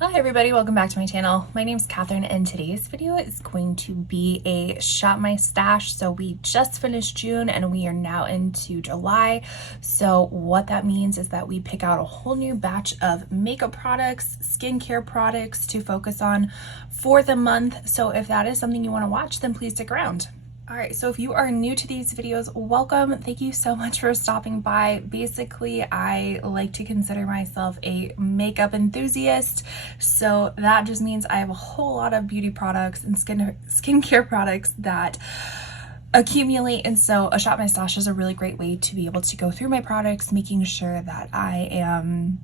Hi everybody, welcome back to my channel. My name is Catherine and today's video is going to be a shop my stash. So we just finished June and we are now into July. So what that means is that we pick out a whole new batch of makeup products, skincare products to focus on for the month. So if that is something you want to watch, then please stick around. All right, so if you are new to these videos, welcome. Thank you so much for stopping by. Basically, I like to consider myself a makeup enthusiast. So that just means I have a whole lot of beauty products and skincare products that accumulate. And so a shop my stash is a really great way to be able to go through my products, making sure that I am,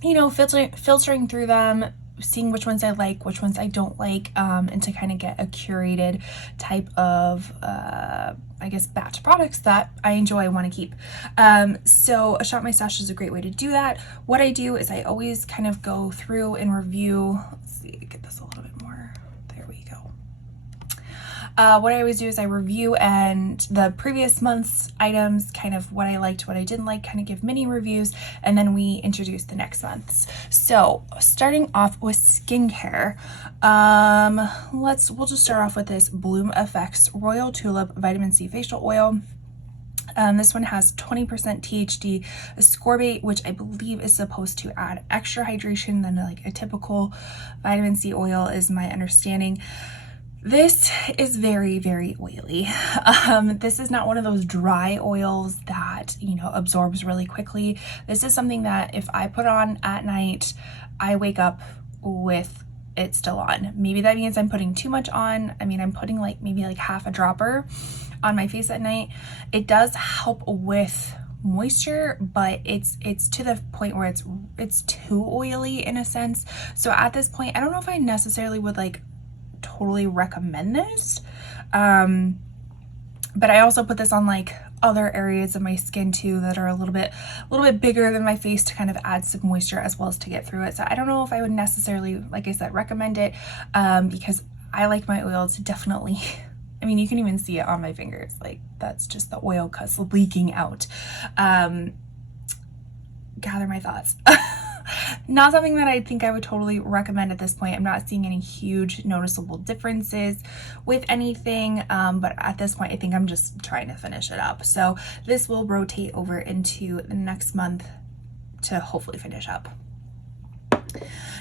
filtering through them, seeing which ones I like, which ones I don't like, and to kind of get a curated type of, batch products that I enjoy, want to keep. So a shop my stash is a great way to do that. What I do is I always kind of go through and review. Let's see, get this a little bit more. There we go. What I always do is I review and the previous month's items, kind of what I liked, what I didn't like, kind of give mini reviews, and then we introduce the next month's. So starting off with skincare, we'll just start off with this Bloom Effects Royal Tulip Vitamin C Facial Oil. This one has 20% THD ascorbate, which I believe is supposed to add extra hydration than like a typical vitamin C oil, is my understanding. This is very, very oily. This is not one of those dry oils that, absorbs really quickly. This is something that if I put on at night, I wake up with it still on. Maybe that means I'm putting too much on. I mean, I'm putting maybe half a dropper on my face at night. It does help with moisture, but it's to the point where it's too oily in a sense. So at this point, I don't know if I necessarily would totally recommend this, but I also put this on other areas of my skin too that are a little bit bigger than my face to kind of add some moisture as well as to get through it. So I don't know if I would necessarily, like I said, recommend it, because I like my oil to definitely I mean, you can even see it on my fingers, that's just the oil leaking out. Gather my thoughts. Not something that I think I would totally recommend at this point. I'm not seeing any huge noticeable differences with anything, but at this point I think I'm just trying to finish it up. So this will rotate over into the next month to hopefully finish up.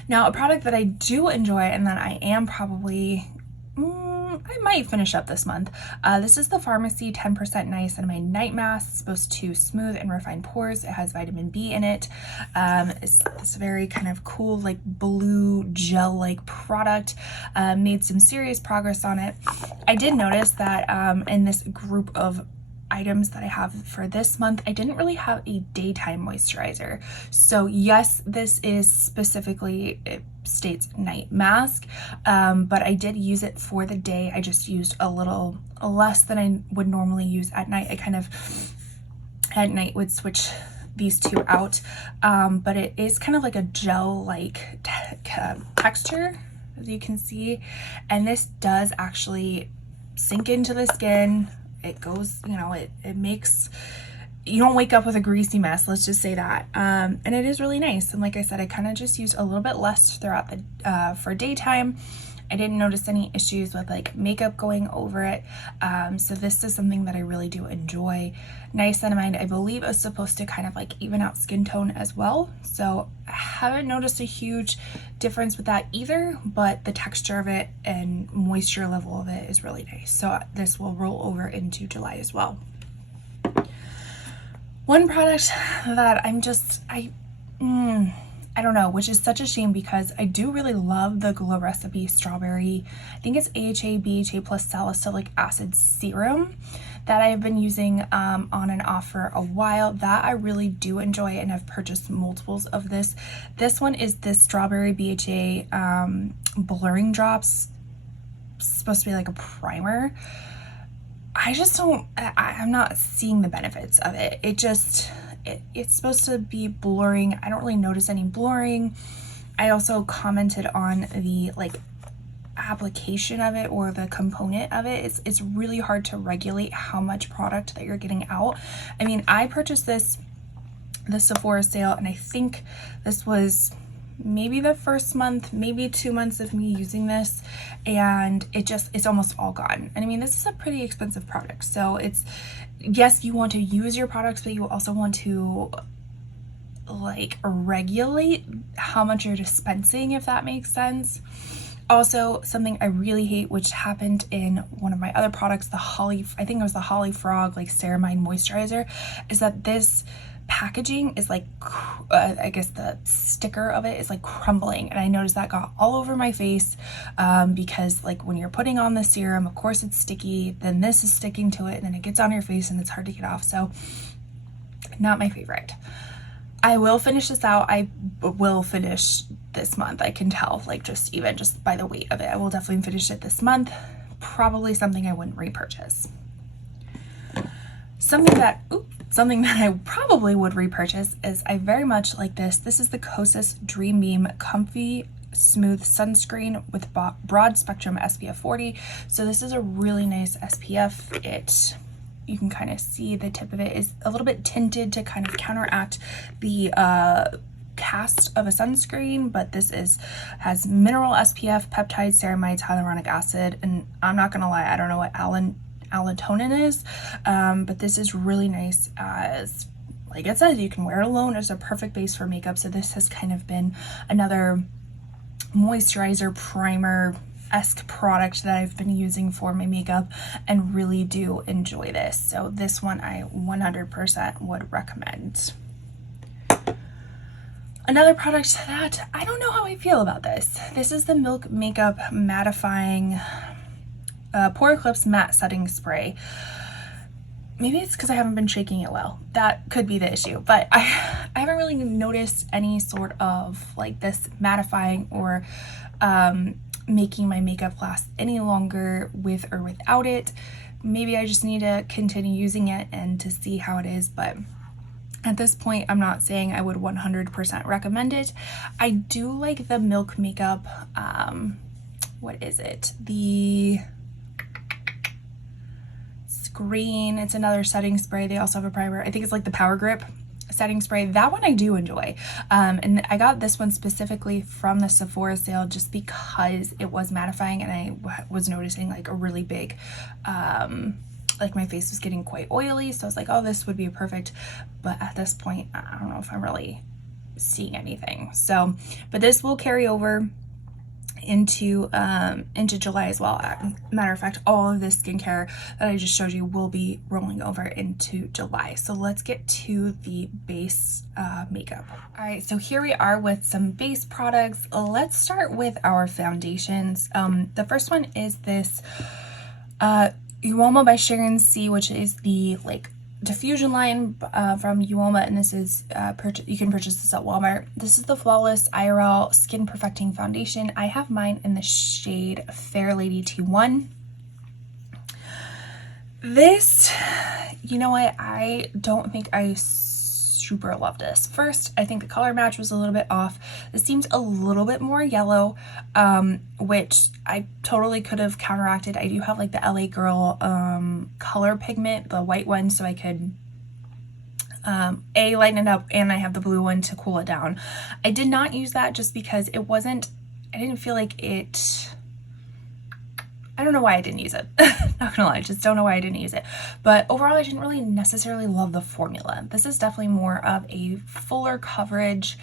Now, a product that I do enjoy and that I am probably I might finish up this month. This is the Pharmacy 10% Niacinamide Night Mask. It's supposed to smooth and refine pores. It has vitamin B in it. It's this very kind of cool, blue gel-like product. Made some serious progress on it. I did notice that in this group of items that I have for this month, I didn't really have a daytime moisturizer. So yes, this is specifically, it states night mask, but I did use it for the day. I just used a little less than I would normally use at night. I kind of at night would switch these two out, but it is kind of like a gel-like texture, as you can see, and this does actually sink into the skin. It goes, it makes, you don't wake up with a greasy mess, let's just say that. And it is really nice. And like I said, I kind of just used a little bit less throughout the, for daytime. I didn't notice any issues with makeup going over it. So this is something that I really do enjoy. Niacinamide, I believe, is supposed to kind of even out skin tone as well. So I haven't noticed a huge difference with that either, but the texture of it and moisture level of it is really nice. So this will roll over into July as well. One product that I don't know, which is such a shame because I do really love the Glow Recipe Strawberry, I think it's AHA, BHA plus salicylic acid serum that I've been using on and off for a while. That I really do enjoy, and I've purchased multiples of this. This one is this Strawberry BHA blurring drops. It's supposed to be like a primer. I'm not seeing the benefits of it. It's supposed to be blurring. I don't really notice any blurring. I also commented on the application of it or the component of it. It's really hard to regulate how much product that you're getting out. I mean, I purchased this the Sephora sale, and I think this was maybe the first month, maybe 2 months of me using this, and it's almost all gone. And I mean, this is a pretty expensive product, so it's, yes, you want to use your products, but you also want to like regulate how much you're dispensing, if that makes sense. Also, something I really hate, which happened in one of my other products, I think it was the Holly Frog like ceramide moisturizer, is that this packaging is like, I guess the sticker of it is like crumbling, and I noticed that got all over my face, because like when you're putting on the serum, of course it's sticky, then this is sticking to it, and then it gets on your face and it's hard to get off. So not my favorite. I will finish this out. I will finish this month. I can tell, like just by the weight of it. I will definitely finish it this month. Probably something I wouldn't repurchase. Something that I probably would repurchase is, I very much like this. This is the Kosas Dream Beam Comfy Smooth Sunscreen with broad spectrum SPF 40. So this is a really nice SPF. You can kind of see the tip of it is a little bit tinted to kind of counteract the cast of a sunscreen, but this has mineral SPF, peptides, ceramides, hyaluronic acid, and I'm not gonna lie, I don't know what allantoin is, but this is really nice. As like it says, you can wear it alone. It's a perfect base for makeup. So this has kind of been another moisturizer primer-esque product that I've been using for my makeup and really do enjoy this. So this one I 100% would recommend. Another product that I don't know how I feel about this. This is the Milk Makeup Mattifying Pore Eclipse Matte Setting Spray. Maybe it's because I haven't been shaking it well. That could be the issue, but I haven't really noticed any sort of like this mattifying or making my makeup last any longer with or without it. Maybe I just need to continue using it and to see how it is, but at this point, I'm not saying I would 100% recommend it. I do like the Milk Makeup, what is it? The Screen, it's another setting spray. They also have a primer. I think it's like the Power Grip setting spray. That one I do enjoy. And I got this one specifically from the Sephora sale just because it was mattifying, and I was noticing like a really big, like my face was getting quite oily, so I was like, oh, this would be perfect. But at this point, I don't know if I'm really seeing anything. So, but this will carry over into July as well. Matter of fact, all of this skincare that I just showed you will be rolling over into July. So let's get to the base makeup. All right, so here we are with some base products. Let's start with our foundations. The first one is this Uoma by Sharon C, which is the like diffusion line from Uoma, and this is you can purchase this at Walmart. This is the Flawless IRL Skin Perfecting Foundation. I have mine in the shade Fair Lady T1. This, you know what, I don't think I super love this. First, I think the color match was a little bit off. This seems a little bit more yellow, which I totally could have counteracted. I do have like the LA Girl color pigment, the white one, so I could lighten it up, and I have the blue one to cool it down. I did not use that just because I didn't feel like it, I don't know why I didn't use it. Not gonna lie, I just don't know why I didn't use it. But overall, I didn't really necessarily love the formula. This is definitely more of a fuller coverage,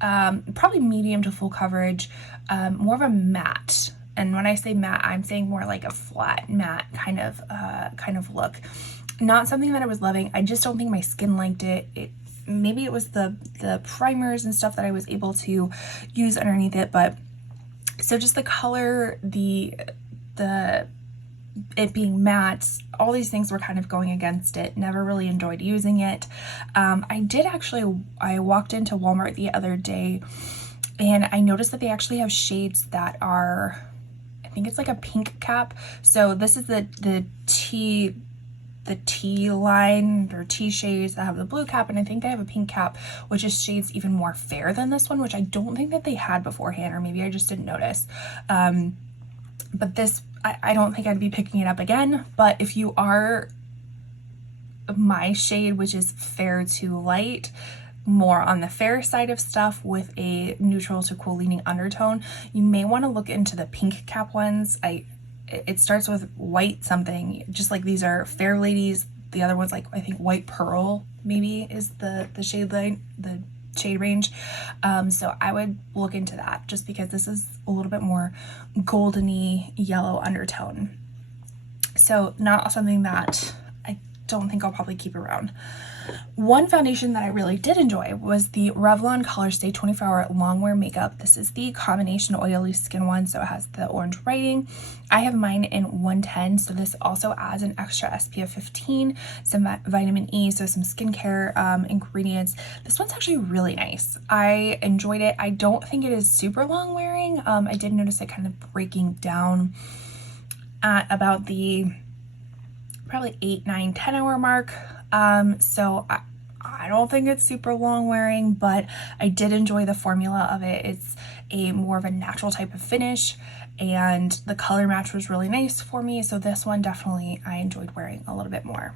probably medium to full coverage, more of a matte. And when I say matte, I'm saying more like a flat matte kind of look. Not something that I was loving. I just don't think my skin liked it. Maybe it was the primers and stuff that I was able to use underneath it, but so just the color, it being matte, all these things were kind of going against it. Never really enjoyed using it. I walked into Walmart the other day and I noticed that they actually have shades that are, I think it's like a pink cap. So this is the T line or T shades that have the blue cap, and I think they have a pink cap, which is shades even more fair than this one, which I don't think that they had beforehand, or maybe I just didn't notice. But this, I don't think I'd be picking it up again. But if you are my shade, which is fair to light, more on the fair side of stuff with a neutral to cool leaning undertone, you may want to look into the pink cap ones. It starts with white something, just like these are Fair Ladies. The other one's like, I think White Pearl maybe is the shade line, the shade range. So I would look into that just because this is a little bit more goldeny yellow undertone. So not something that I don't think I'll probably keep around. One foundation that I really did enjoy was the Revlon Color Stay 24-Hour Longwear Makeup. This is the combination oily skin one, so it has the orange writing. I have mine in 110, so this also adds an extra SPF 15, some vitamin E, so some skincare ingredients. This one's actually really nice. I enjoyed it. I don't think it is super long wearing. I did notice it kind of breaking down at about the probably 8, 9, 10 hour mark. So I don't think it's super long wearing, but I did enjoy the formula of it. It's a more of a natural type of finish, and the color match was really nice for me. So this one definitely I enjoyed wearing a little bit more.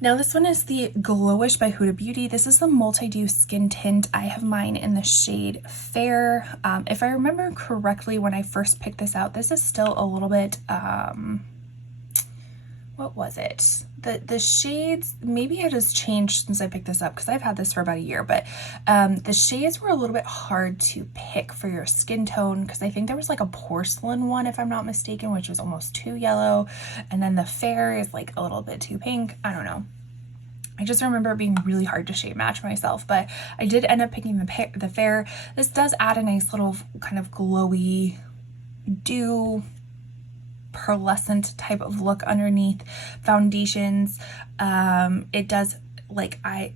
Now this one is the Glowish by Huda Beauty. This is the Multi-Dew Skin Tint. I have mine in the shade Fair. If I remember correctly, when I first picked this out, this is still a little bit, what was it? The shades, maybe it has changed since I picked this up because I've had this for about a year, but the shades were a little bit hard to pick for your skin tone because I think there was like a porcelain one, if I'm not mistaken, which was almost too yellow, and then the Fair is like a little bit too pink. I don't know. I just remember it being really hard to shade match myself, but I did end up picking the Fair. This does add a nice little kind of glowy dew pearlescent type of look underneath foundations. It does, like, I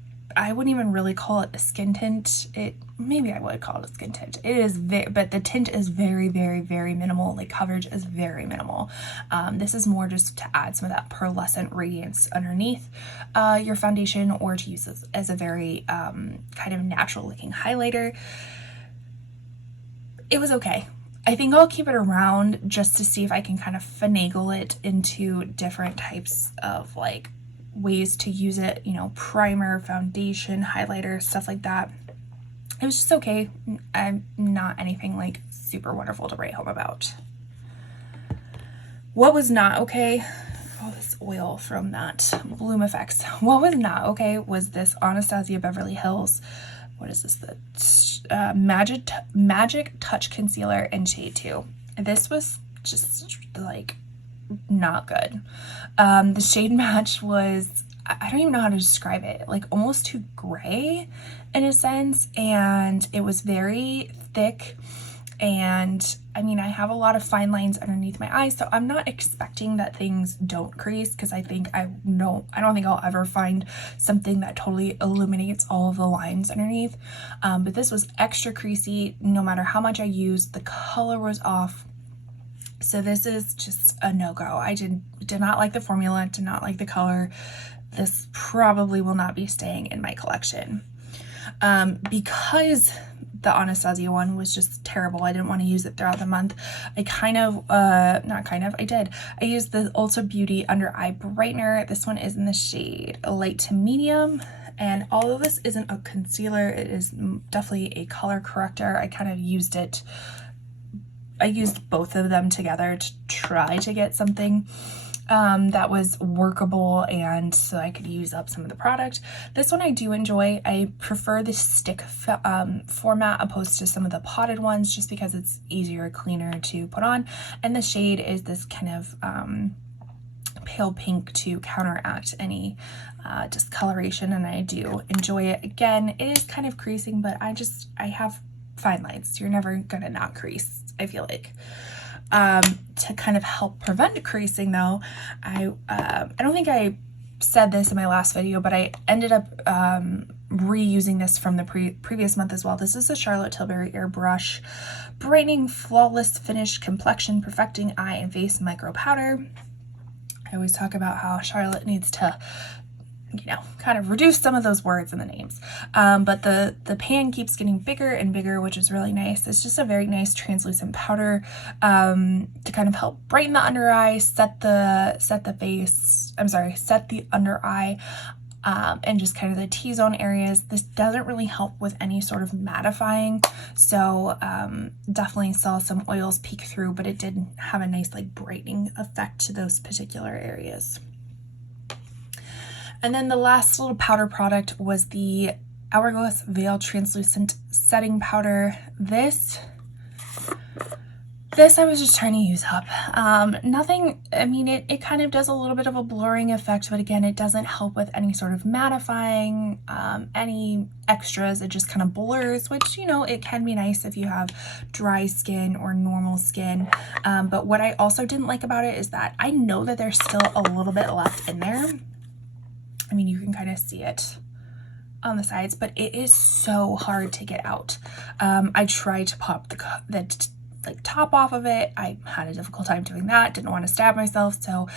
wouldn't even really call it a skin tint. Maybe I would call it a skin tint. It is but the tint is very, very, very minimal. Like, coverage is very minimal. This is more just to add some of that pearlescent radiance underneath your foundation, or to use this as a very kind of natural looking highlighter. It was okay. I think I'll keep it around just to see if I can kind of finagle it into different types of like ways to use it, you know, primer, foundation, highlighter, stuff like that. It was just okay. I'm not anything like super wonderful to write home about. What was not okay? Oh, this oil from that Bloom Effects. What was not okay was this Anastasia Beverly Hills. What is this? The Magic Touch Concealer in shade 2. This was just like not good. The shade match was, I don't even know how to describe it, like almost too gray in a sense, and it was very thick. And I mean, I have a lot of fine lines underneath my eyes, so I'm not expecting that things don't crease, because I don't think I'll ever find something that totally illuminates all of the lines underneath. But this was extra creasy. No matter how much I used, the color was off. So this is just a no-go. I did not like the formula, did not like the color. This probably will not be staying in my collection. Because the Anastasia one was just terrible, I didn't want to use it throughout the month. I used the Ulta Beauty Under Eye Brightener. This one is in the shade light to medium. And although this isn't a concealer, it is definitely a color corrector. I used both of them together to try to get something that was workable, and so I could use up some of the product. This one I do enjoy. I prefer the stick format opposed to some of the potted ones, just because it's easier, cleaner to put on. And the shade is this kind of pale pink to counteract any discoloration, and I do enjoy it. Again, it is kind of creasing, but I have fine lines. You're never gonna not crease, I feel like. To kind of help prevent creasing though, I don't think I said this in my last video, but I ended up reusing this from the previous month as well. This is the Charlotte Tilbury Airbrush Brightening Flawless Finish Complexion Perfecting Eye and Face Micro Powder. I always talk about how Charlotte needs to, you know, kind of reduce some of those words in the names. But the pan keeps getting bigger and bigger, which is really nice. It's just a very nice translucent powder to kind of help brighten the under eye, set the under eye. and just kind of the T-zone areas. This doesn't really help with any sort of mattifying, so definitely saw some oils peek through, but it did have a nice like brightening effect to those particular areas. And then the last little powder product was the Hourglass Veil Translucent Setting Powder. This I was just trying to use up. Nothing, I mean, it kind of does a little bit of a blurring effect, but again, it doesn't help with any sort of mattifying, any extras. It just kind of blurs, which, you know, it can be nice if you have dry skin or normal skin. But what I also didn't like about it is that I know that there's still a little bit left in there. I mean, you can kind of see it on the sides, but it is so hard to get out. I tried to pop the like top off of it. I had a difficult time doing that, didn't want to stab myself, so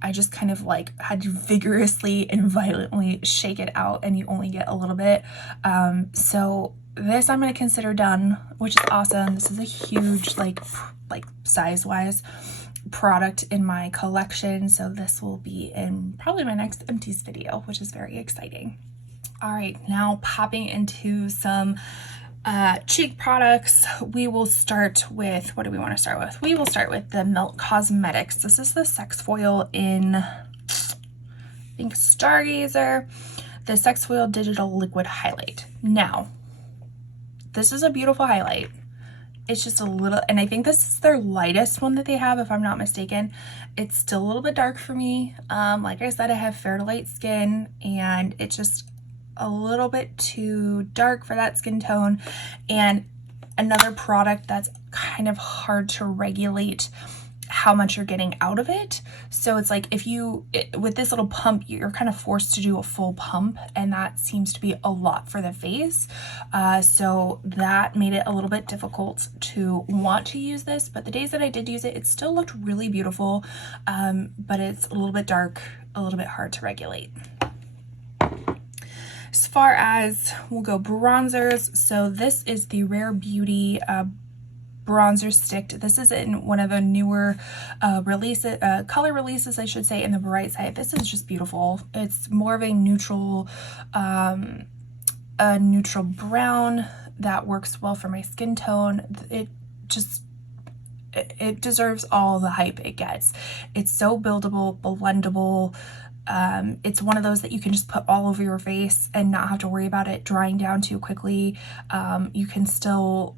I just kind of like had to vigorously and violently shake it out, and you only get a little bit. So this I'm going to consider done, which is awesome. This is a huge like size wise product in my collection, so this will be in probably my next empties video, which is very exciting. All right, now popping into some cheek products. We will start with, what do we want to start with? We will start with the Milk Cosmetics. This is the Sex Foil in, I think, Stargazer, the Sex Foil Digital Liquid Highlight. Now, this is a beautiful highlight. It's just a little, and I think this is their lightest one that they have, if I'm not mistaken. It's still a little bit dark for me. Like I said, I have fair to light skin, and it's just a little bit too dark for that skin tone. And another product that's kind of hard to regulate how much you're getting out of it. So it's like with this little pump, you're kind of forced to do a full pump, and that seems to be a lot for the face. So that made it a little bit difficult to want to use this, but the days that I did use it, it still looked really beautiful, but it's a little bit dark, a little bit hard to regulate. As far as, we'll go bronzers. So this is the Rare Beauty bronzer stick. This is in one of the newer color releases, I should say, in the Bright Side. This is just beautiful. It's more of a neutral brown that works well for my skin tone. It deserves all the hype it gets. It's so buildable, blendable. It's one of those that you can just put all over your face and not have to worry about it drying down too quickly. You can still,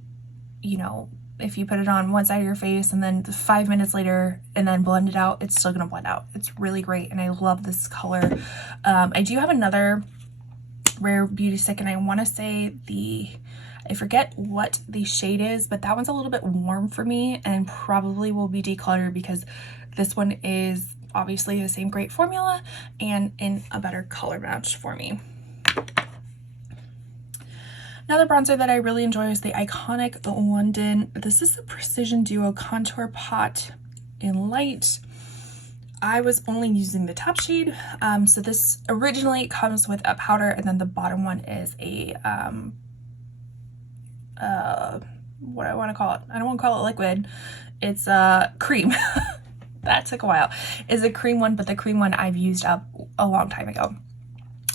you know, if you put it on one side of your face and then 5 minutes later and then blend it out, it's still gonna blend out. It's really great, and I love this color. I do have another Rare Beauty stick, and I want to say I forget what the shade is, but that one's a little bit warm for me and probably will be decluttered because this one is obviously the same great formula and in a better color match for me. Another bronzer that I really enjoy is the Iconic London. This is the Precision Duo Contour Pot in Light. I was only using the top shade. So this originally comes with a powder, and then the bottom one is a, what do I want to call it? I don't want to call it liquid. It's a cream. That took a while. It's a cream one, but the cream one I've used up a long time ago.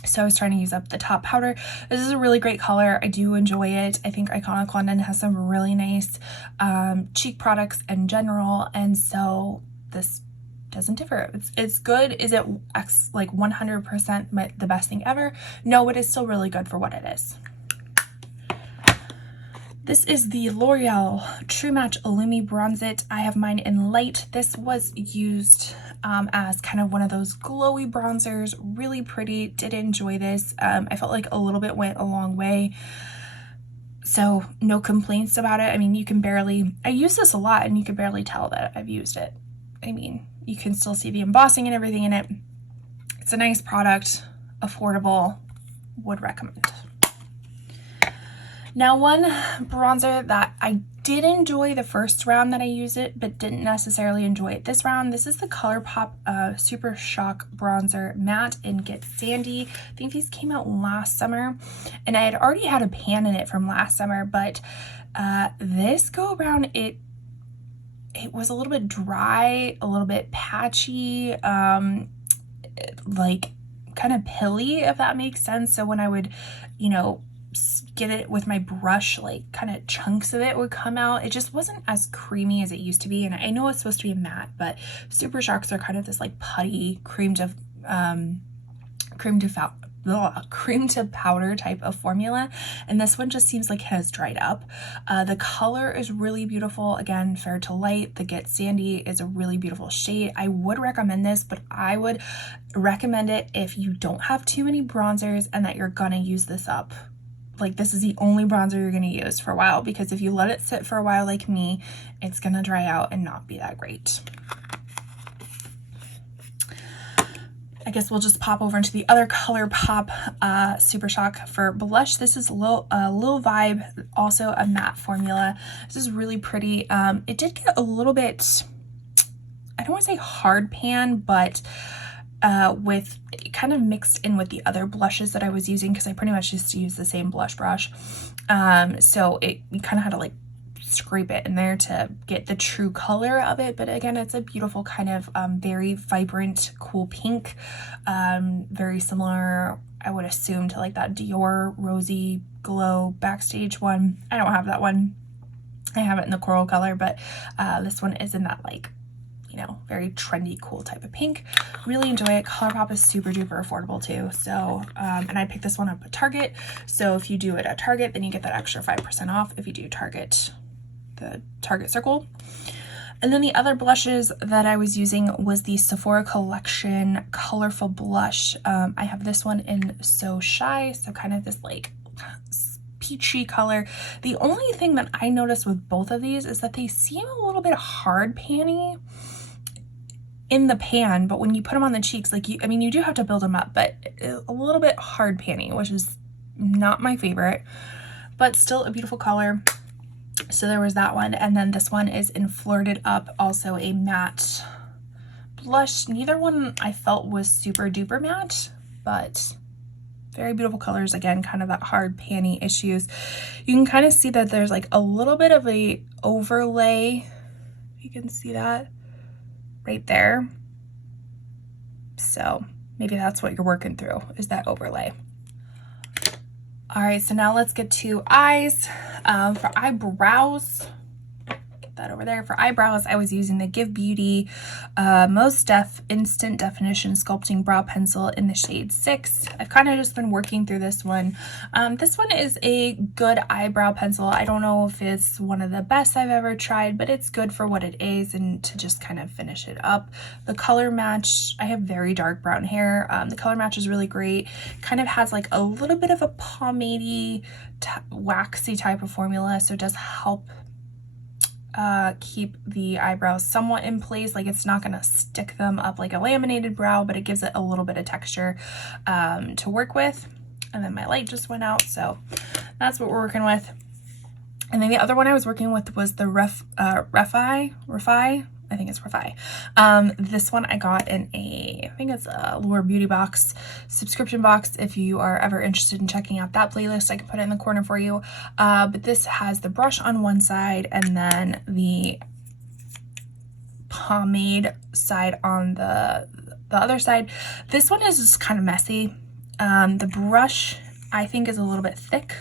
So I was trying to use up the top powder. This is a really great color. I do enjoy it. I think Iconic London has some really nice cheek products in general, and so this doesn't differ. It's good. Is it like 100% the best thing ever? No, but it's still really good for what it is. This is the L'Oreal True Match Illumi Bronze It. I have mine in light. This was used as kind of one of those glowy bronzers. Really pretty. Did enjoy this. I felt like a little bit went a long way. So no complaints about it. I mean, you can barely, I use this a lot and you can barely tell that I've used it. I mean, you can still see the embossing and everything in it. It's a nice product, affordable, would recommend. Now, one bronzer that I did enjoy the first round that I used it, but didn't necessarily enjoy it this round. This is the ColourPop Super Shock Bronzer Matte in Get Sandy. I think these came out last summer, and I had already had a pan in it from last summer, but this go around, it was a little bit dry, a little bit patchy, like kind of pilly, if that makes sense. So when I would, you know, get it with my brush, like kind of chunks of it would come out. It just wasn't as creamy as it used to be. And I know it's supposed to be a matte, but Super Shocks are kind of this like putty cream to powder type of formula, and this one just seems like it has dried up. The color is really beautiful. Again, fair to light. The Get Sandy is a really beautiful shade. I would recommend this, but I would recommend it if you don't have too many bronzers and that you're gonna use this up. Like, this is the only bronzer you're going to use for a while, because if you let it sit for a while like me, it's going to dry out and not be that great. I guess we'll just pop over into the other ColourPop Super Shock for blush. This is Lil Vibe, also a matte formula. This is really pretty. It did get a little bit, I don't want to say hard pan, but with kind of mixed in with the other blushes that I was using, because I pretty much just used the same blush brush. So you kind of had to like scrape it in there to get the true color of it. But again, it's a beautiful kind of very vibrant, cool pink. Very similar, I would assume, to like that Dior Rosy Glow Backstage one. I don't have that one. I have it in the coral color, but this one is in that like, you know, very trendy, cool type of pink. Really enjoy it. ColourPop is super duper affordable too. So, and I picked this one up at Target. So if you do it at Target, then you get that extra 5% off if you do the Target Circle. And then the other blushes that I was using was the Sephora Collection Colorful Blush. I have this one in So Shy, so kind of this like peachy color. The only thing that I noticed with both of these is that they seem a little bit hard panny in the pan, but when you put them on the cheeks, like I mean, you do have to build them up, but a little bit hard panny, which is not my favorite, but still a beautiful color. So there was that one. And then this one is in Flirted Up, also a matte blush. Neither one I felt was super duper matte, but very beautiful colors. Again, kind of that hard panny issues. You can kind of see that there's like a little bit of a overlay. You can see that right there. So maybe that's what you're working through, is that overlay. All right, so now let's get to eyes. For eyebrows, get that over there. For eyebrows, I was using the Give Beauty Most Def Instant Definition Sculpting Brow Pencil in the shade 6. I've kind of just been working through this one. This one is a good eyebrow pencil. I don't know if it's one of the best I've ever tried, but it's good for what it is and to just kind of finish it up. The color match, I have very dark brown hair. The color match is really great. Kind of has like a little bit of a pomade-y, waxy type of formula, so it does help keep the eyebrows somewhat in place. Like, it's not gonna stick them up like a laminated brow, but it gives it a little bit of texture to work with. And then my light just went out, so that's what we're working with. And then the other one I was working with was the Refi. I think it's Refi. This one I got in I think it's a Allure Beauty Box subscription box. If you are ever interested in checking out that playlist, I can put it in the corner for you. But this has the brush on one side and then the pomade side on the other side. This one is just kind of messy. The brush, I think, is a little bit thick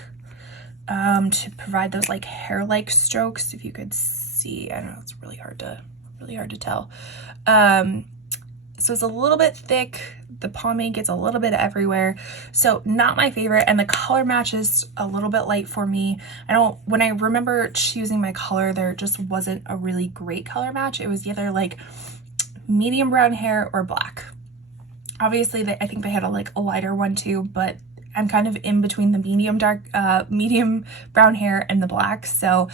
to provide those like hair-like strokes. If you could see, I know it's really hard to tell. So it's a little bit thick. The pomade gets a little bit everywhere, so not my favorite. And the color match is a little bit light for me. When I remember choosing my color, there just wasn't a really great color match. It was either like medium brown hair or black. Obviously, I think they had a lighter one too, but I'm kind of in between the medium brown hair and the black. So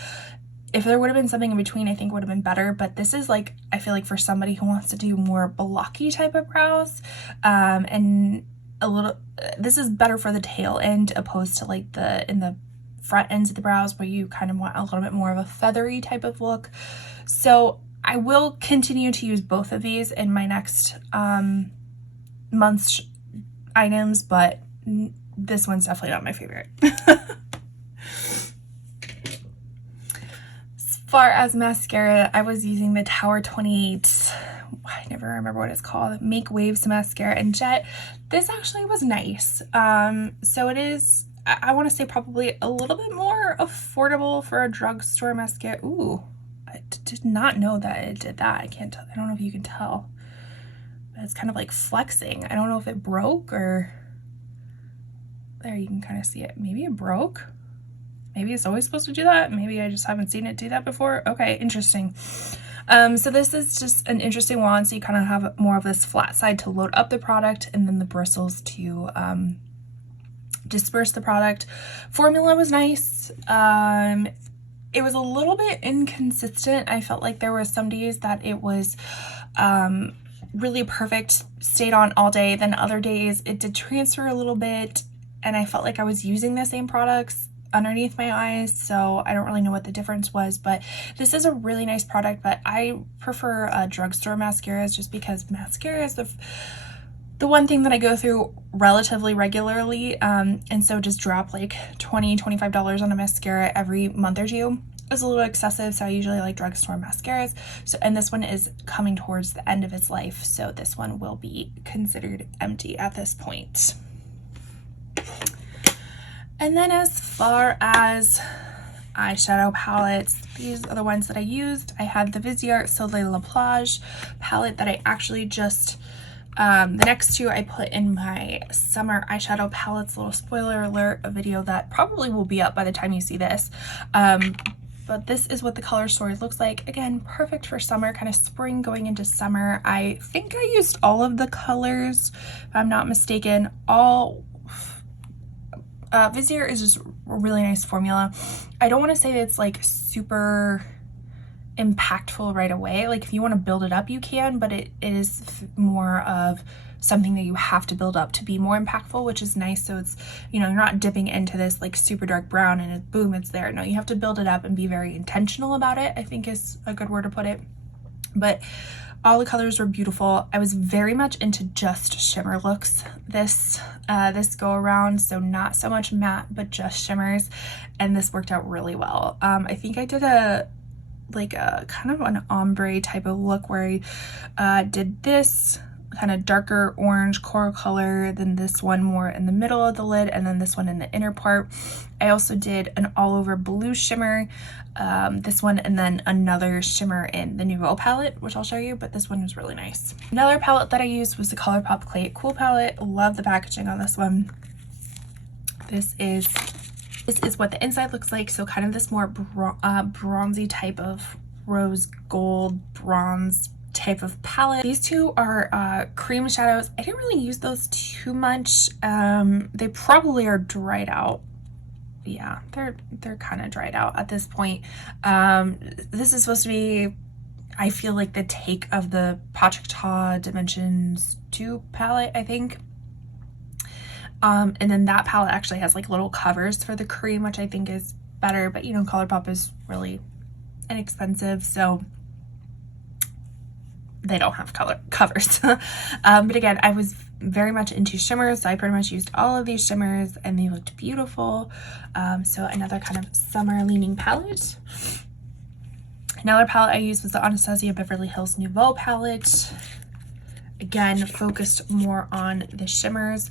if there would have been something in between, I think would have been better. But this is like, I feel like for somebody who wants to do more blocky type of brows, and this is better for the tail end opposed to like in the front ends of the brows where you kind of want a little bit more of a feathery type of look. So I will continue to use both of these in my next month's items, but this one's definitely not my favorite. As far as mascara, I was using the Tower 28 I never remember what it's called, Make Waves mascara in Jet. This actually was nice. So it is, I want to say probably a little bit more affordable for a drugstore mascara. Ooh, I did not know that it did that. I can't tell, I don't know if you can tell, but it's kind of like flexing. I don't know if it broke or, there you can kind of see it. Maybe it broke. Maybe it's always supposed to do that. Maybe I just haven't seen it do that before. Okay, interesting. So this is just an interesting wand. So you kind of have more of this flat side to load up the product and then the bristles to disperse the product. Formula was nice. It was a little bit inconsistent. I felt like there were some days that it was really perfect, stayed on all day. Then other days it did transfer a little bit and I felt like I was using the same products underneath my eyes, so I don't really know what the difference was, but this is a really nice product. But I prefer drugstore mascaras just because mascara is the one thing that I go through relatively regularly, and so just drop like $20-$25 on a mascara every month or two is a little excessive, so I usually like drugstore mascaras. So, and this one is coming towards the end of its life, so this one will be considered empty at this point. And then as far as eyeshadow palettes, these are the ones that I used. I had the Viseart Soleil La Plage palette that I actually just, the next two I put in my summer eyeshadow palettes. Little spoiler alert, a video that probably will be up by the time you see this. But this is what the color story looks like. Again, perfect for summer, kind of spring going into summer. I think I used all of the colors, if I'm not mistaken. Viseart is just a really nice formula. I don't want to say it's like super impactful right away. Like if you want to build it up, you can, but it is more of something that you have to build up to be more impactful, which is nice. So it's, you know, you're not dipping into this like super dark brown and boom, it's there. No, you have to build it up and be very intentional about it, I think is a good word to put it. But all the colors were beautiful. I was very much into just shimmer looks this go around, so not so much matte but just shimmers, and this worked out really well. I think I did a kind of an ombre type of look where I did this kind of darker orange coral color, then this one more in the middle of the lid, and then this one in the inner part. I also did an all over blue shimmer, this one, and then another shimmer in the Nouveau palette, which I'll show you, but this one was really nice. Another palette that I used was the ColourPop Clay It Cool palette. Love the packaging on this one. This is what the inside looks like, so kind of this more bronzy type of rose gold bronze type of palette. These two are cream shadows. I didn't really use those too much. They probably are dried out. Yeah, they're kind of dried out at this point. This is supposed to be, I feel like, the take of the Patrick Ta Dimensions 2 palette, I think. And then that palette actually has like little covers for the cream, which I think is better, but you know, ColourPop is really inexpensive, so they don't have color covers. But again, I was very much into shimmers, so I pretty much used all of these shimmers and they looked beautiful. So another kind of summer leaning palette. Another palette I used was the Anastasia Beverly Hills Nouveau palette. Again, focused more on the shimmers.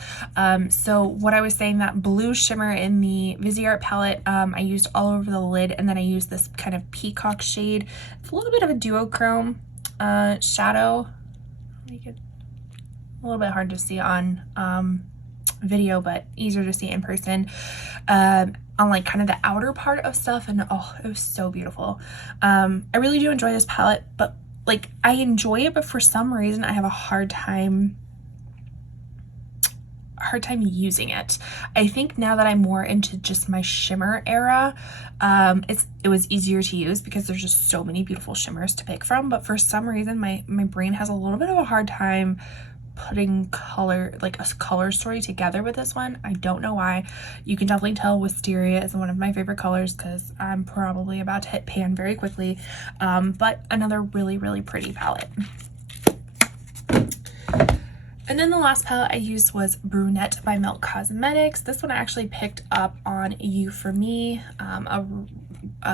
So what I was saying, that blue shimmer in the Viseart palette, I used all over the lid, and then I used this kind of peacock shade. It's a little bit of a duochrome shadow. Make it a little bit hard to see on video, but easier to see in person, on like kind of the outer part of stuff, and oh, it was so beautiful. I really do enjoy this palette, but like I enjoy it, but for some reason I have a hard time using it. I think now that I'm more into just my shimmer era, it was easier to use because there's just so many beautiful shimmers to pick from. But for some reason my brain has a little bit of a hard time putting color, like a color story together with this one. I don't know why. You can definitely tell Wisteria is one of my favorite colors because I'm probably about to hit pan very quickly. But another really, really pretty palette. And then the last palette I used was Brunette by Milk Cosmetics. This one I actually picked up on You For Me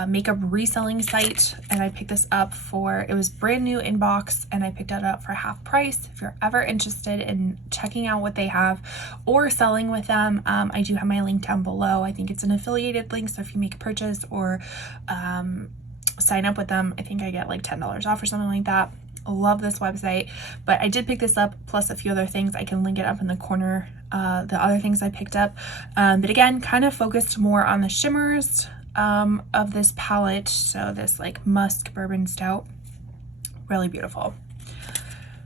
makeup reselling site, and I picked this up for, it was brand new in box, and I picked it up for half price. If you're ever interested in checking out what they have or selling with them, I do have my link down below. I think it's an affiliated link, so if you make a purchase or sign up with them, I think I get like $10 off or something like that. Love this website. But I did pick this up, plus a few other things. I can link it up in the corner, the other things I picked up, but again, kind of focused more on the shimmers of this palette. So this like musk bourbon stout, really beautiful.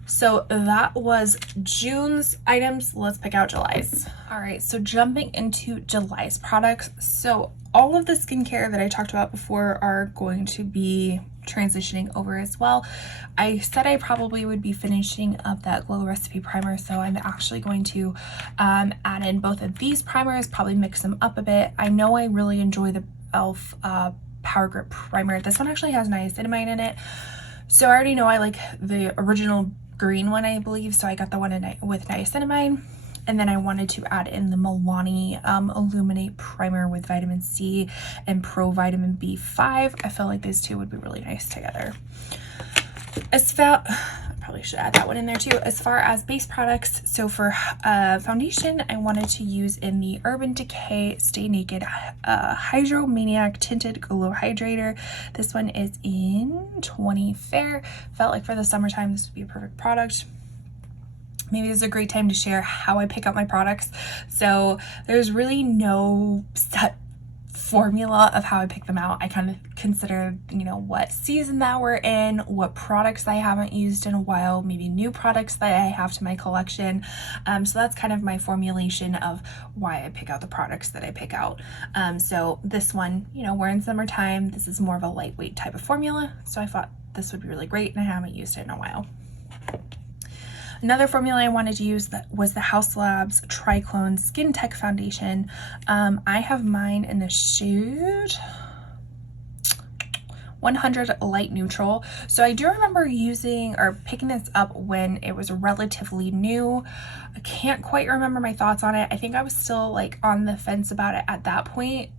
So that was June's items. Let's pick out July's. All right, so jumping into July's products. So all of the skincare that I talked about before are going to be transitioning over as well. I said I probably would be finishing up that Glow Recipe Primer, so I'm actually going to add in both of these primers, probably mix them up a bit. I know I really enjoy the e.l.f. Power Grip Primer. This one actually has niacinamide in it, so I already know I like the original green one, I believe, so I got the one with niacinamide. And then I wanted to add in the Milani Illuminate Primer with vitamin C and Pro Vitamin B5. I felt like these two would be really nice together. I probably should add that one in there too. As far as base products, so for foundation, I wanted to use in the Urban Decay Stay Naked Hydromaniac Tinted Glow Hydrator. This one is in 20 Fair. Felt like for the summertime, this would be a perfect product. Maybe this is a great time to share how I pick out my products. So there's really no set formula of how I pick them out. I kind of consider, you know, what season that we're in, what products I haven't used in a while, maybe new products that I have to my collection. So that's kind of my formulation of why I pick out the products that I pick out. So this one, you know, we're in summertime. This is more of a lightweight type of formula. So I thought this would be really great, and I haven't used it in a while. Another formula I wanted to use was the Haus Labs Triclone Skin Tech Foundation. I have mine in the shade 100 Light Neutral. So I do remember using or picking this up when it was relatively new. I can't quite remember my thoughts on it. I think I was still like on the fence about it at that point.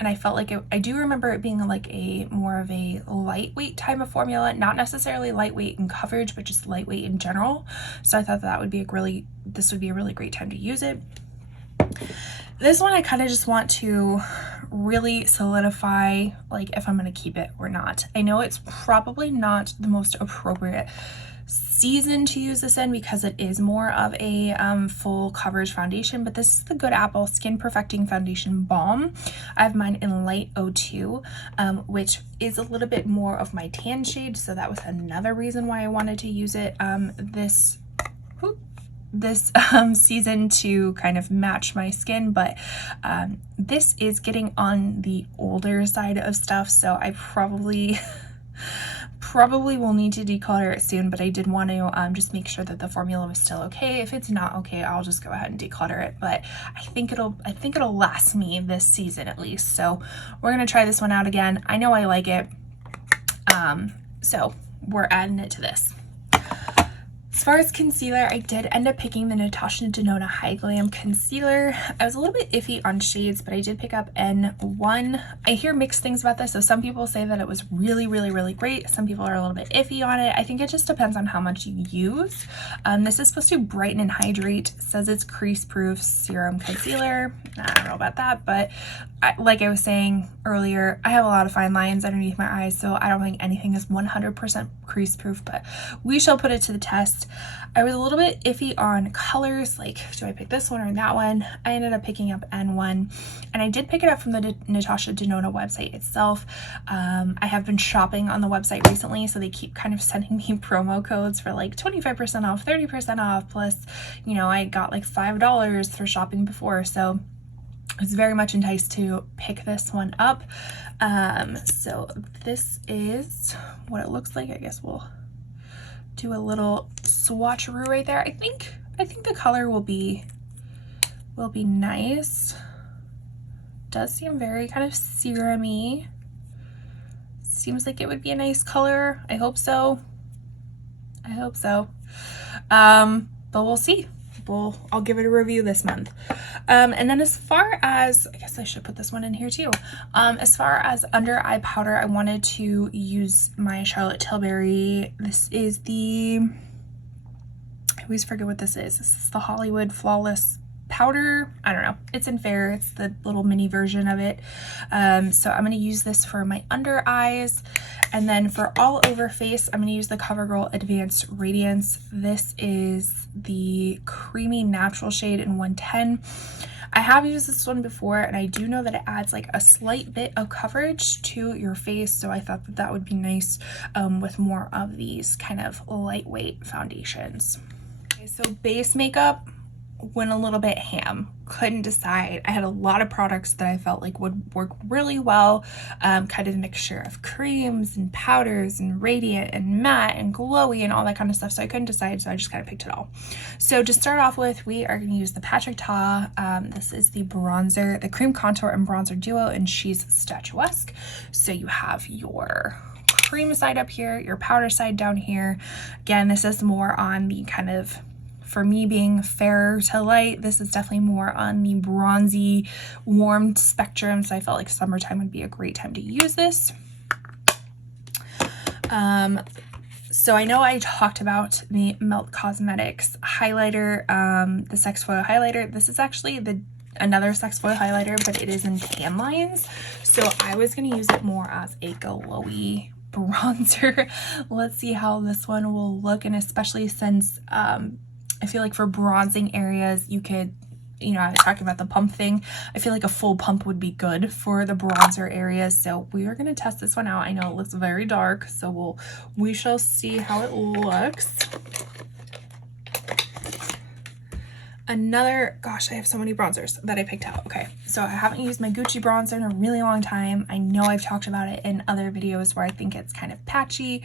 And I felt like I do remember it being like a more of a lightweight type of formula, not necessarily lightweight in coverage, but just lightweight in general. So I thought that would be this would be a really great time to use it. This one I kind of just want to really solidify like if I'm going to keep it or not. I know it's probably not the most appropriate season to use this in because it is more of a full coverage foundation, but this is the Good Apple Skin Perfecting Foundation Balm. I have mine in light 02, which is a little bit more of my tan shade, so that was another reason why I wanted to use it this season to kind of match my skin. But this is getting on the older side of stuff, so I probably will need to decolor it soon, but I did want to just make sure that the formula was still okay. If it's not okay, I'll just go ahead and declutter it, but I think it'll last me this season at least. So we're gonna try this one out again. I know I like it, so we're adding it to this. As far as concealer, I did end up picking the Natasha Denona High Glam Concealer. I was a little bit iffy on shades, but I did pick up N1. I hear mixed things about this, so some people say that it was really, really, really great. Some people are a little bit iffy on it. I think it just depends on how much you use. This is supposed to brighten and hydrate. It says it's crease-proof serum concealer. I don't know about that, but like I was saying earlier, I have a lot of fine lines underneath my eyes, so I don't think anything is 100% crease-proof, but we shall put it to the test. I was a little bit iffy on colors, like do I pick this one or that one? I ended up picking up N1, and I did pick it up from the Natasha Denona website itself. I have been shopping on the website recently, so they keep kind of sending me promo codes for like 25% off, 30% off, plus, you know, I got like $5 for shopping before, so I was very much enticed to pick this one up. So this is what it looks like. I guess we'll do a little swatcheroo right there. I think the color will be nice. Does seem very kind of serum-y. Seems like it would be a nice color. I hope so. But we'll see. I'll give it a review this month. And then as far as, I guess I should put this one in here too. As far as under eye powder, I wanted to use my Charlotte Tilbury. This is the, I always forget what this is. This is the Hollywood Flawless powder. I don't know, it's in Fair. It's the little mini version of it. So I'm going to use this for my under eyes, and then for all over face I'm going to use the CoverGirl Advanced Radiance. This is the creamy natural shade in 110. I have used this one before, and I do know that it adds like a slight bit of coverage to your face, so I thought that that would be nice with more of these kind of lightweight foundations. Okay, so base makeup went a little bit ham. Couldn't decide. I had a lot of products that I felt like would work really well, kind of a mixture of creams and powders and radiant and matte and glowy and all that kind of stuff, so I couldn't decide, so I just kind of picked it all. So to start off with, we are going to use the Patrick Ta. This is the bronzer, the cream contour and bronzer duo, and she's statuesque. So you have your cream side up here, your powder side down here. Again, this is more on the kind of, for me being fair to light, this is definitely more on the bronzy, warmed spectrum, so I felt like summertime would be a great time to use this. So I know I talked about the Melt Cosmetics highlighter, the Sex Foil highlighter. This is actually another Sex Foil highlighter, but it is in tan lines, so I was going to use it more as a glowy bronzer. Let's see how this one will look, and especially since I feel like for bronzing areas, you could, you know, I was talking about the pump thing. I feel like a full pump would be good for the bronzer areas. So we are going to test this one out. I know it looks very dark, so we shall see how it looks. Another, gosh, I have so many bronzers that I picked out. Okay, so I haven't used my Gucci bronzer in a really long time. I know I've talked about it in other videos where I think it's kind of patchy,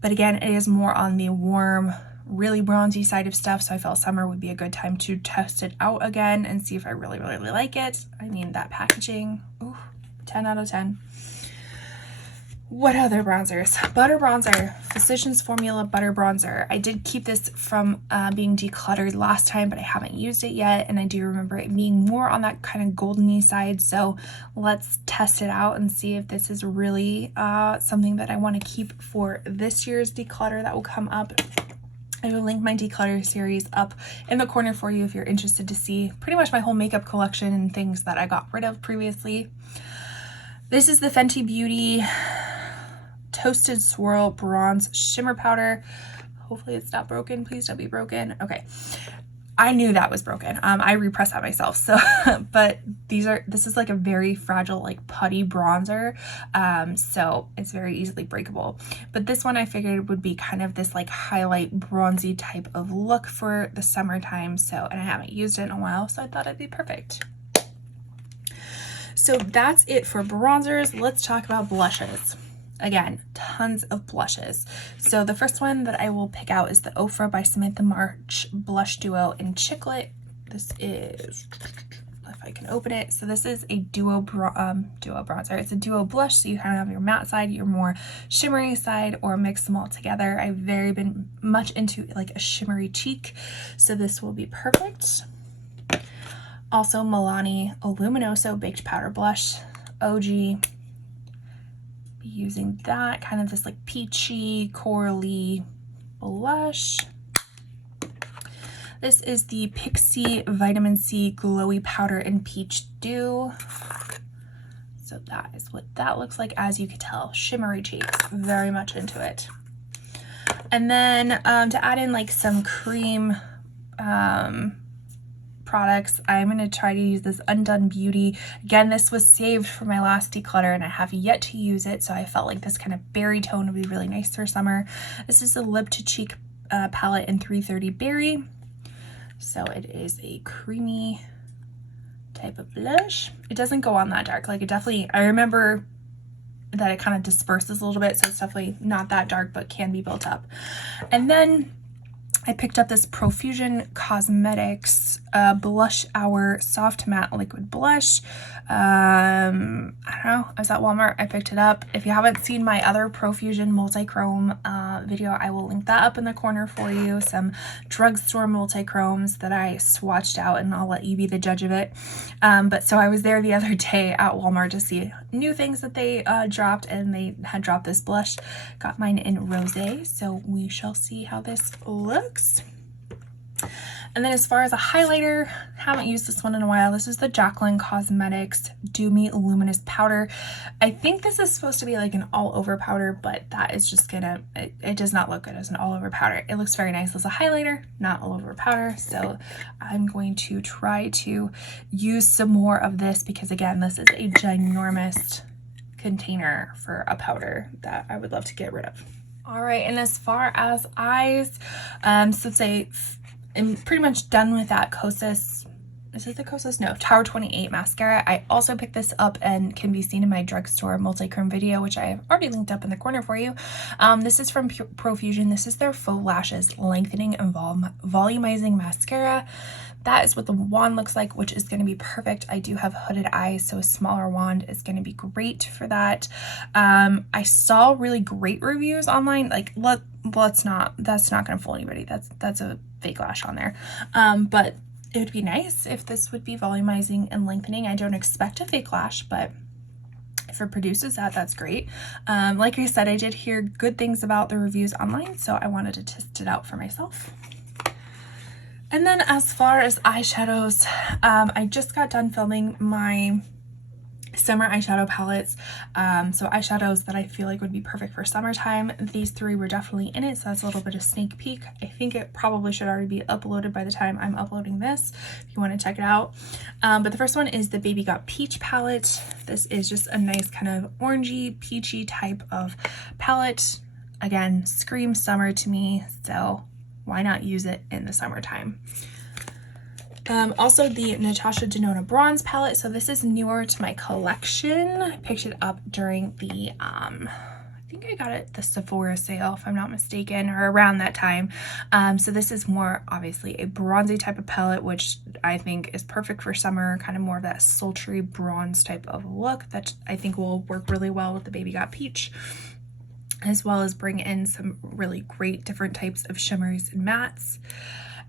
but again, it is more on the warm, really bronzy side of stuff, so I felt summer would be a good time to test it out again and see if I really like it. I mean, that packaging, ooh, 10 out of 10. What other bronzers? Butter bronzer, Physicians Formula Butter Bronzer. I did keep this from being decluttered last time, but I haven't used it yet, and I do remember it being more on that kind of goldeny side, so let's test it out and see if this is really something that I want to keep for this year's declutter that will come up. I will link my declutter series up in the corner for you if you're interested to see pretty much my whole makeup collection and things that I got rid of previously. This is the Fenty Beauty Toasted Swirl Bronze Shimmer Powder. Hopefully it's not broken. Please don't be broken. Okay. I knew that was broken. I repressed that myself. So, but this is like a very fragile, like putty bronzer. So it's very easily breakable. But this one I figured would be kind of this like highlight bronzy type of look for the summertime. So, and I haven't used it in a while, so I thought it'd be perfect. So that's it for bronzers. Let's talk about blushes. Again, tons of blushes. So the first one that I will pick out is the Ofra by Samantha March Blush Duo in Chiclet. This is, if I can open it. So this is a duo bronzer. It's a duo blush, so you kind of have your matte side, your more shimmery side, or mix them all together. I've been much into like a shimmery cheek, so this will be perfect. Also Milani Luminoso Baked Powder Blush, OG. Using that kind of this like peachy corally blush. This is the Pixie Vitamin C Glowy Powder in Peach Dew. So that is what that looks like. As you can tell, shimmery cheeks, very much into it. And then to add in like some cream products, I'm going to try to use this Undone Beauty. Again, this was saved for my last declutter and I have yet to use it, so I felt like this kind of berry tone would be really nice for summer. This is the Lip to Cheek palette in 330 Berry. So it is a creamy type of blush. It doesn't go on that dark. Like it definitely, I remember that it kind of disperses a little bit, so it's definitely not that dark, but can be built up. And then I picked up this Profusion Cosmetics Blush Hour Soft Matte Liquid Blush. I don't know, I was at Walmart, I picked it up. If you haven't seen my other Profusion multi-chrome video, I will link that up in the corner for you. Some drugstore multi-chromes that I swatched out, and I'll let you be the judge of it. But so I was there the other day at Walmart to see new things that they dropped, and they had dropped this blush. Got mine in Rosé, so we shall see how this looks. And then as far as a highlighter, haven't used this one in a while. This is the Jaclyn Cosmetics Do Me Luminous Powder. I think this is supposed to be like an all-over powder, but that is just gonna, it does not look good as an all-over powder. It looks very nice as a highlighter, not all-over powder. So I'm going to try to use some more of this because, again, this is a ginormous container for a powder that I would love to get rid of. All right, and as far as eyes, since I'm pretty much done with that Kosas, is it the Kosas? No, Tower 28 mascara. I also picked this up and can be seen in my drugstore multi-chrome video, which I have already linked up in the corner for you. This is from Profusion. This is their Faux Lashes Lengthening and Volumizing Mascara. That is what the wand looks like, which is going to be perfect. I do have hooded eyes, so a smaller wand is going to be great for that. I saw really great reviews online. Like, that's not going to fool anybody. That's a fake lash on there. But it would be nice if this would be volumizing and lengthening. I don't expect a fake lash, but if it produces that, that's great. Like I said, I did hear good things about the reviews online, so I wanted to test it out for myself. And then as far as eyeshadows, I just got done filming my summer eyeshadow palettes. So eyeshadows that I feel like would be perfect for summertime. These three were definitely in it, so that's a little bit of sneak peek. I think it probably should already be uploaded by the time I'm uploading this, if you want to check it out. But the first one is the Baby Got Peach palette. This is just a nice kind of orangey, peachy type of palette. Again, screams summer to me, so why not use it in the summertime? Also the Natasha Denona Bronze palette. So this is newer to my collection. I picked it up during the, I think I got it the Sephora sale, if I'm not mistaken, or around that time. So this is more obviously a bronzy type of palette, which I think is perfect for summer, kind of more of that sultry bronze type of look that I think will work really well with the Baby Got Peach, as well as bring in some really great different types of shimmers and mattes.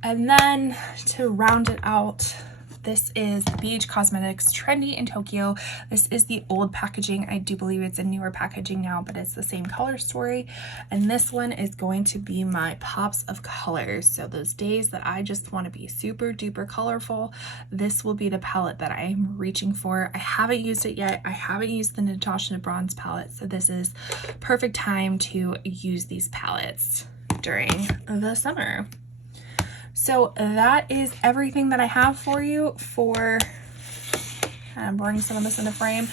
And then to round it out, this is the BH Cosmetics Trendy in Tokyo. This is the old packaging. I do believe it's a newer packaging now, but it's the same color story. And this one is going to be my pops of colors. So those days that I just want to be super duper colorful, this will be the palette that I'm reaching for. I haven't used it yet. I haven't used the Natasha Bronze palette, so this is perfect time to use these palettes during the summer. So that is everything that I have for you for, I'm bringing some of this into frame,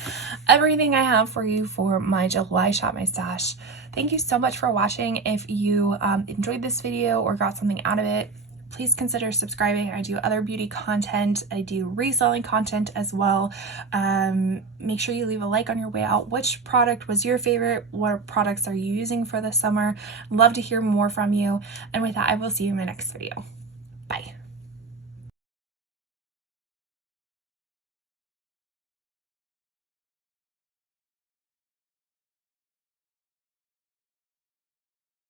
everything I have for you for my July Shop My Stash. Thank you so much for watching. If you enjoyed this video or got something out of it, please consider subscribing. I do other beauty content. I do reselling content as well. Make sure you leave a like on your way out. Which product was your favorite? What products are you using for the summer? Love to hear more from you. And with that, I will see you in my next video. Bye.